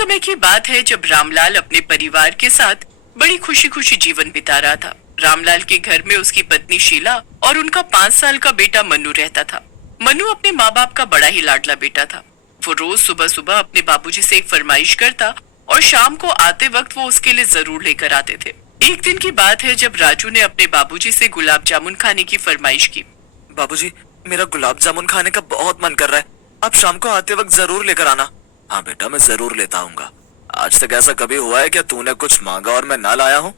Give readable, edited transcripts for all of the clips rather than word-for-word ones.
समय की बात है जब रामलाल अपने परिवार के साथ बड़ी खुशी खुशी जीवन बिता रहा था। रामलाल के घर में उसकी पत्नी शीला और उनका 5 साल का बेटा मन्नू रहता था। मन्नू अपने माँ बाप का बड़ा ही लाडला बेटा था। वो रोज सुबह सुबह अपने बाबूजी से एक फरमाइश करता और शाम को आते वक्त वो उसके लिए जरूर लेकर आते थे। एक दिन की बात है जब राजू ने अपने बाबूजी से गुलाब जामुन खाने की फरमाइश की। बाबूजी, मेरा गुलाब जामुन खाने का बहुत मन कर रहा है, आप शाम को आते वक्त जरूर लेकर आना। हाँ बेटा, मैं जरूर लेता आऊंगा। आज तक ऐसा कभी हुआ है क्या तूने कुछ मांगा और मैं ना लाया हूँ?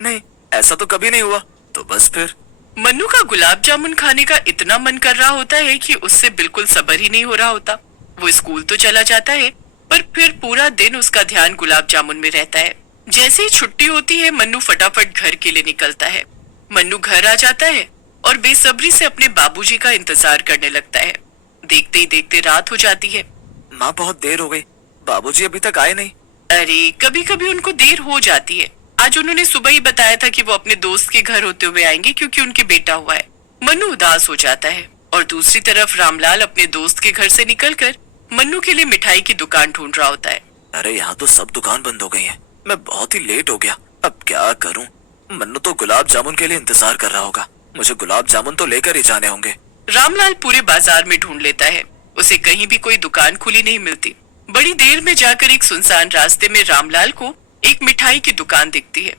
नहीं, ऐसा तो कभी नहीं हुआ। तो बस फिर। मन्नू का गुलाब जामुन खाने का इतना मन कर रहा होता है कि उससे बिल्कुल सब्र ही नहीं हो रहा होता। वो स्कूल तो चला जाता है पर फिर पूरा दिन उसका ध्यान गुलाब जामुन में रहता है। जैसे ही छुट्टी होती है मन्नू फटाफट घर के लिए निकलता है। मन्नू घर आ जाता है और बेसब्री से अपने बाबूजी का इंतजार करने लगता है। देखते ही देखते रात हो जाती है। माँ, बहुत देर हो गई, बाबूजी अभी तक आए नहीं। अरे कभी कभी उनको देर हो जाती है। आज उन्होंने सुबह ही बताया था कि वो अपने दोस्त के घर होते हुए आएंगे क्योंकि उनके बेटा हुआ है। मन्नू उदास हो जाता है और दूसरी तरफ रामलाल अपने दोस्त के घर से निकलकर मन्नू के लिए मिठाई की दुकान ढूंढ रहा होता है। अरे यहाँ तो सब दुकान बंद हो गई है, मैं बहुत ही लेट हो गया, अब क्या करूँ? मन्नू तो गुलाब जामुन के लिए इंतजार कर रहा होगा, मुझे गुलाब जामुन तो लेकर ही जाने होंगे। रामलाल पूरे बाजार में ढूंढ लेता है, उसे कहीं भी कोई दुकान खुली नहीं मिलती। बड़ी देर में जाकर एक सुनसान रास्ते में रामलाल को एक मिठाई की दुकान दिखती है।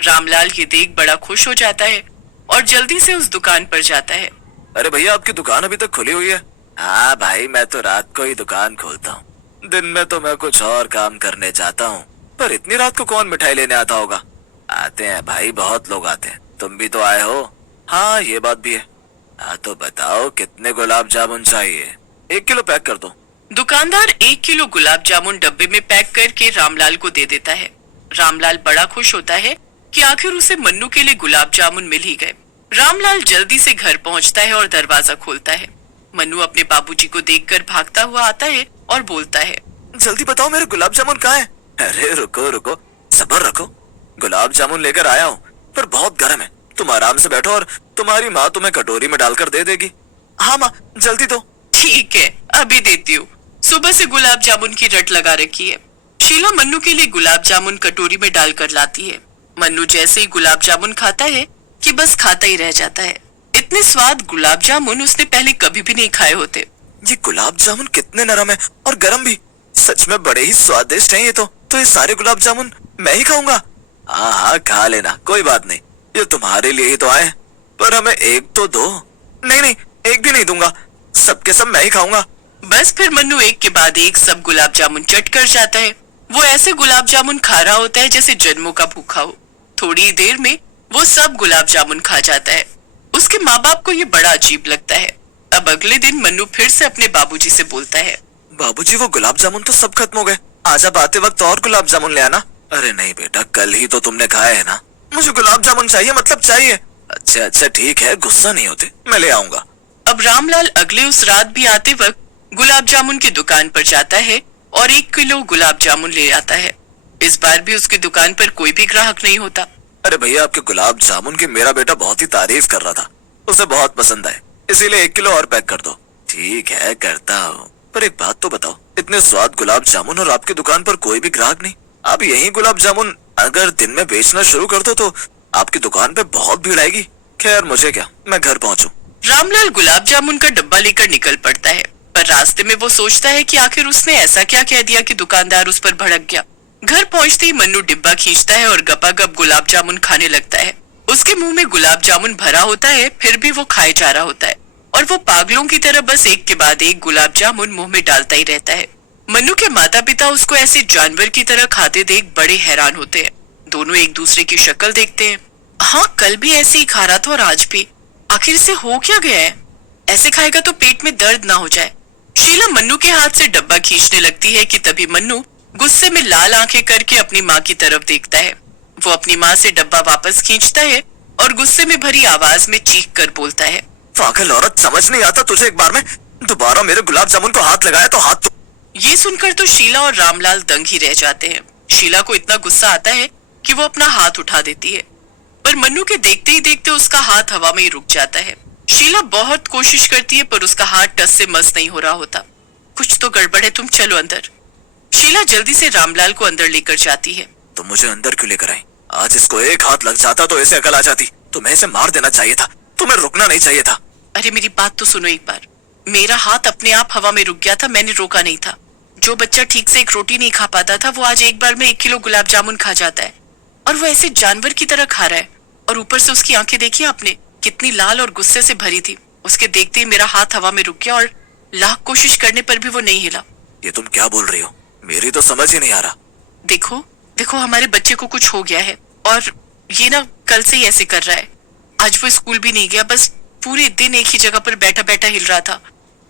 रामलाल ये देख बड़ा खुश हो जाता है और जल्दी से उस दुकान पर जाता है। अरे भैया, आपकी दुकान अभी तक खुली हुई है? हाँ भाई, मैं तो रात को ही दुकान खोलता हूँ, दिन में तो मैं कुछ और काम करने जाता हूँ। पर इतनी रात को कौन मिठाई लेने आता होगा? आते हैं भाई, बहुत लोग आते हैं, तुम भी तो आए हो। हाँ, ये बात भी है। हाँ तो बताओ, कितने गुलाब जामुन चाहिए? 1 किलो पैक कर दो। दुकानदार 1 किलो गुलाब जामुन डब्बे में पैक करके रामलाल को दे देता है। रामलाल बड़ा खुश होता है कि आखिर उसे मन्नू के लिए गुलाब जामुन मिल ही गए। रामलाल जल्दी से घर पहुंचता है और दरवाजा खोलता है। मन्नू अपने बाबूजी को देखकर भागता हुआ आता है और बोलता है, जल्दी बताओ, मेरे गुलाब जामुन कहाँ है? अरे रुको रुको, सब्र रखो, गुलाब जामुन लेकर आया हूँ, पर बहुत गर्म है, तुम आराम से बैठो और तुम्हारी माँ तुम्हें कटोरी में डालकर दे देगी। हाँ माँ, जल्दी दो। ठीक है, अभी देती हूँ। सुबह से गुलाब जामुन की रट लगा रखी है। शीला मन्नू के लिए गुलाब जामुन कटोरी में डालकर लाती है। मन्नू जैसे ही गुलाब जामुन खाता है कि बस खाता ही रह जाता है। इतने स्वाद गुलाब जामुन उसने पहले कभी भी नहीं खाए होते। ये गुलाब जामुन कितने नरम है और गरम भी, सच में बड़े ही स्वादिष्ट हैं ये तो ये सारे गुलाब जामुन मैं ही खाऊंगा? हाँ हाँ, खा लेना, कोई बात नहीं, ये तुम्हारे लिए ही तो आए, पर हमें एक तो दो। नहीं नहीं, एक भी नहीं दूंगा, सबके सब मैं ही खाऊंगा। बस फिर मन्नू एक के बाद एक सब गुलाब जामुन चट कर जाता है। वो ऐसे गुलाब जामुन खा रहा होता है जैसे जन्मों का भूखा हो। थोड़ी देर में वो सब गुलाब जामुन खा जाता है। उसके माँ बाप को ये बड़ा अजीब लगता है। अब अगले दिन मन्नू फिर से अपने बाबूजी से बोलता है, बाबूजी, वो गुलाब जामुन तो सब खत्म हो गए, आज आप आते वक्त और गुलाब जामुन ले आना। अरे नहीं बेटा, कल ही तो तुमने खाए है ना, मुझे गुलाब जामुन चाहिए, मतलब चाहिए। अच्छा अच्छा ठीक है, गुस्सा नहीं होते, मैं ले आऊंगा। अब रामलाल अगले उस रात भी आते वक्त गुलाब जामुन की दुकान पर जाता है और 1 किलो गुलाब जामुन ले आता है। इस बार भी उसकी दुकान पर कोई भी ग्राहक नहीं होता। अरे भैया, आपके गुलाब जामुन की मेरा बेटा बहुत ही तारीफ कर रहा था, उसे बहुत पसंद आए, इसीलिए 1 किलो और पैक कर दो। ठीक है, करता हूँ, पर एक बात तो बताओ, इतने स्वाद गुलाब जामुन और आपकी दुकान पर कोई भी ग्राहक नहीं, आप यही गुलाब जामुन अगर दिन में बेचना शुरू कर दो तो आपकी दुकान पे बहुत भीड़ आएगी। खैर मुझे क्या, मैं घर पहुँचूं। रामलाल गुलाब जामुन का डब्बा लेकर निकल पड़ता है, पर रास्ते में वो सोचता है कि आखिर उसने ऐसा क्या कह दिया कि दुकानदार उस पर भड़क गया। घर पहुंचते ही मन्नू डिब्बा खींचता है और गपागप गुलाब जामुन खाने लगता है। उसके मुंह में गुलाब जामुन भरा होता है, फिर भी वो खाए जा रहा होता है और वो पागलों की तरह बस एक के बाद एक गुलाब जामुन मुंह में डालता ही रहता है। मन्नू के माता पिता उसको ऐसे जानवर की तरह खाते देख बड़े हैरान होते हैं। दोनों एक दूसरे की शक्ल देखते हैं। हाँ, कल भी ऐसे ही खा रहा था और आज भी, आखिर इसे हो क्या गया है? ऐसे खाएगा तो पेट में दर्द ना हो जाए। शीला मन्नू के हाथ से डब्बा खींचने लगती है कि तभी मन्नू गुस्से में लाल आंखें करके अपनी माँ की तरफ देखता है। वो अपनी माँ से डब्बा वापस खींचता है और गुस्से में भरी आवाज में चीख कर बोलता है, पागल औरत, समझ नहीं आता तुझे? एक बार में दोबारा मेरे गुलाब जामुन को हाथ लगाया तो हाथ तो। ये सुनकर तो शीला और रामलाल दंग ही रह जाते हैं। शीला को इतना गुस्सा आता है कि वो अपना हाथ उठा देती है, पर मन्नू के देखते ही देखते उसका हाथ हवा में ही रुक जाता है। शीला बहुत कोशिश करती है पर उसका हाथ टस से मस नहीं हो रहा होता। कुछ तो गड़बड़ है, तुम चलो अंदर। शीला जल्दी से रामलाल को अंदर लेकर जाती है। तो मुझे अंदर क्यों लेकर आई? आज इसको एक हाथ लग जाता तो इसे अकल आ जाती। तुम्हें इसे मार देना चाहिए था, तुम्हें रुकना नहीं चाहिए था। अरे मेरी बात तो सुनो एक बार। मेरा हाथ अपने आप हवा में रुक गया था, मैंने रोका नहीं था। जो बच्चा ठीक से एक रोटी नहीं खा पाता था वो आज एक बार में 1 किलो गुलाब जामुन खा जाता है, और वो ऐसे जानवर की तरह खा रहा है। और ऊपर से उसकी आंखें देखी आपने, कितनी लाल और गुस्से से भरी थी। उसके देखते ही मेरा हाथ हवा में रुक गया और लाख कोशिश करने पर भी वो नहीं हिला। ये तुम क्या बोल रही हो? मेरी तो समझ ही नहीं आ रहा। देखो देखो, हमारे बच्चे को कुछ हो गया है और ये ना कल से ही ऐसे कर रहा है। आज वो स्कूल भी नहीं गया, बस पूरे दिन एक ही जगह पर बैठा बैठा हिल रहा था।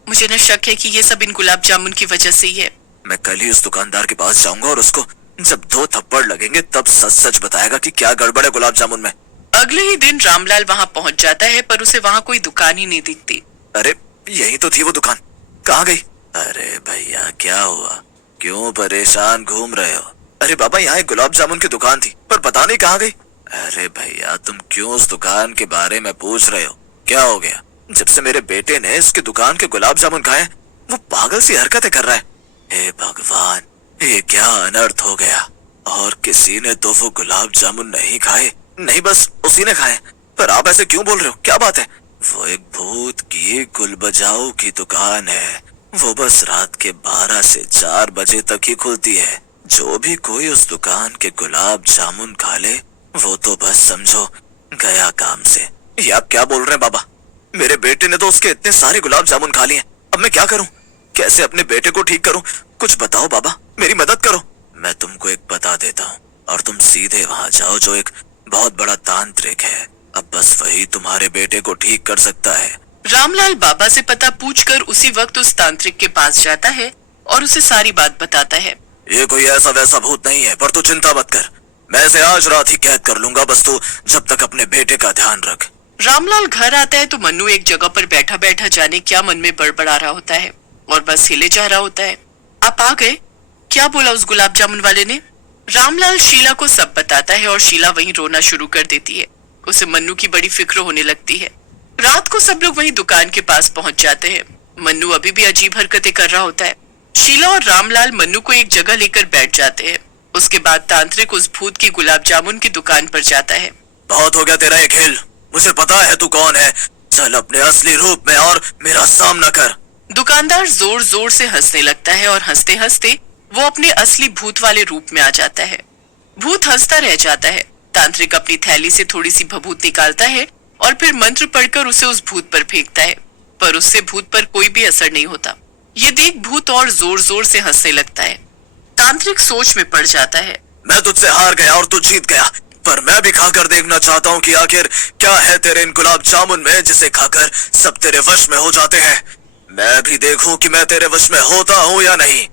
मुझे ना शक है कि ये सब इन गुलाब जामुन की वजह से ही है। मैं कल ही उस दुकानदार के पास जाऊंगा और उसको जब 2 थप्पड़ लगेंगे तब सच सच बताएगा कि क्या गड़बड़ है गुलाब जामुन में। अगले ही दिन रामलाल वहाँ पहुँच जाता है, पर उसे वहाँ कोई दुकान ही नहीं दिखती। अरे यही तो थी वो दुकान, कहाँ गई? अरे भैया क्या हुआ, क्यों परेशान घूम रहे हो? अरे बाबा यहाँ एक गुलाब जामुन की दुकान थी पर पता नहीं कहाँ गई। अरे भैया तुम क्यों उस दुकान के बारे में पूछ रहे हो? क्या हो गया? जब से मेरे बेटे ने इसकी दुकान के गुलाब जामुन खाए वो पागल सी हरकतें कर रहा है। हे भगवान, ये क्या अनर्थ हो गया। और किसी ने तो वो गुलाब जामुन नहीं खाए, नहीं बस उसी ने खाए। पर आप ऐसे क्यों बोल रहे हो, क्या बात है? वो एक भूत की गुल बजाऊ की दुकान है, वो बस रात के 12 से 4 बजे तक ही खुलती है। जो भी कोई उस दुकान के गुलाब जामुन खा ले वो तो बस समझो गया काम से। ये आप क्या बोल रहे हैं बाबा? मेरे बेटे ने तो उसके इतने सारे गुलाब जामुन खा लिए, अब मैं क्या करूं? कैसे अपने बेटे को ठीक करूं? कुछ बताओ बाबा, मेरी मदद करो। मैं तुमको एक बता देता हूँ और तुम सीधे वहां जाओ जो एक बहुत बड़ा तांत्रिक है। अब बस वही तुम्हारे बेटे को ठीक कर सकता है। रामलाल बाबा से पता पूछकर उसी वक्त उस तांत्रिक के पास जाता है और उसे सारी बात बताता है। ये कोई ऐसा वैसा भूत नहीं है, पर तू चिंता मत कर, मैं इसे आज रात ही कैद कर लूंगा। बस तू जब तक अपने बेटे का ध्यान रख। रामलाल घर आता है तो मन्नू एक जगह पर बैठा बैठा जाने क्या मन में बड़बड़ा रहा होता है और बस हिले जा रहा होता है। आप आ गए? क्या बोला उस गुलाब जामुन वाले ने? रामलाल शीला को सब बताता है और शीला वहीं रोना शुरू कर देती है। उसे मन्नू की बड़ी फिक्र होने लगती है। रात को सब लोग वहीं दुकान के पास पहुंच जाते हैं। मन्नू अभी भी अजीब हरकतें कर रहा होता है। शीला और रामलाल मन्नू को एक जगह लेकर बैठ जाते हैं। उसके बाद तांत्रिक उस भूत की गुलाब जामुन की दुकान पर जाता है। बहुत हो गया तेरा ये खेल, मुझे पता है तू कौन है। चल अपने असली रूप में और मेरा सामना कर। दुकानदार जोर जोर से हंसने लगता है और हंसते हंसते वो अपने असली भूत वाले रूप में आ जाता है। भूत हंसता रह जाता है। तांत्रिक अपनी थैली से थोड़ी सी भभूत निकालता है और फिर मंत्र पढ़कर उसे उस भूत पर फेंकता है, पर उससे भूत पर कोई भी असर नहीं होता। ये देख भूत और जोर जोर से हंसने लगता है। तांत्रिक सोच में पड़ जाता है। मैं तुझसे हार गया और तू जीत गया, पर मैं भी खाकर देखना चाहता हूँ कि आखिर क्या है तेरे इन गुलाब जामुन में जिसे खाकर सब तेरे वश में हो जाते हैं। मैं भी देखूं कि मैं तेरे वश में होता हूँ या नहीं।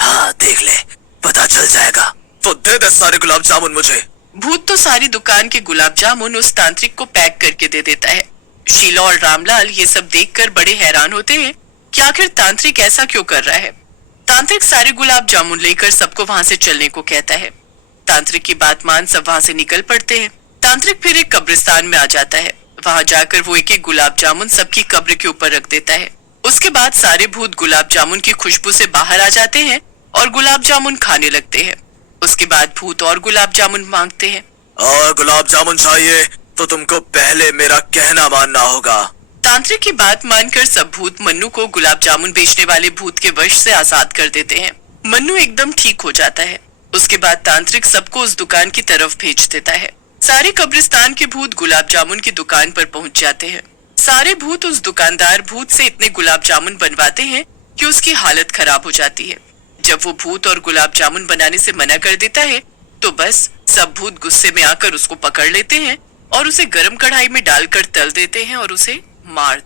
हाँ देख ले, पता चल जाएगा। तो दे दे सारे गुलाब जामुन मुझे। भूत तो सारी दुकान के गुलाब जामुन उस तांत्रिक को पैक करके दे देता है। शीला और रामलाल ये सब देखकर बड़े हैरान होते हैं कि आखिर तांत्रिक ऐसा क्यों कर रहा है। तांत्रिक सारे गुलाब जामुन लेकर सबको वहाँ से चलने को कहता है। तांत्रिक की बात मान सब वहाँ से निकल पड़ते हैं। तांत्रिक फिर एक कब्रिस्तान में आ जाता है। वहाँ जाकर वो एक एक गुलाब जामुन सबकी कब्र के ऊपर रख देता है। उसके बाद सारे भूत गुलाब जामुन की खुशबू से बाहर आ जाते हैं और गुलाब जामुन खाने लगते हैं। उसके बाद भूत और गुलाब जामुन मांगते हैं। और गुलाब जामुन चाहिए तो तुमको पहले मेरा कहना मानना होगा। तांत्रिक की बात मानकर सब भूत मन्नू को गुलाब जामुन बेचने वाले भूत के वश से आजाद कर देते हैं। मन्नू एकदम ठीक हो जाता है। उसके बाद तांत्रिक सबको उस दुकान की तरफ भेज देता है। सारे कब्रिस्तान के भूत गुलाब जामुन की दुकान पर पहुंच जाते हैं। सारे भूत उस दुकानदार भूत से इतने गुलाब जामुन बनवाते हैं कि उसकी हालत खराब हो जाती है। जब वो भूत और गुलाब जामुन बनाने से मना कर देता है तो बस सब भूत गुस्से में आकर उसको पकड़ लेते हैं और उसे गरम कढ़ाई में डालकर तल देते हैं और उसे मार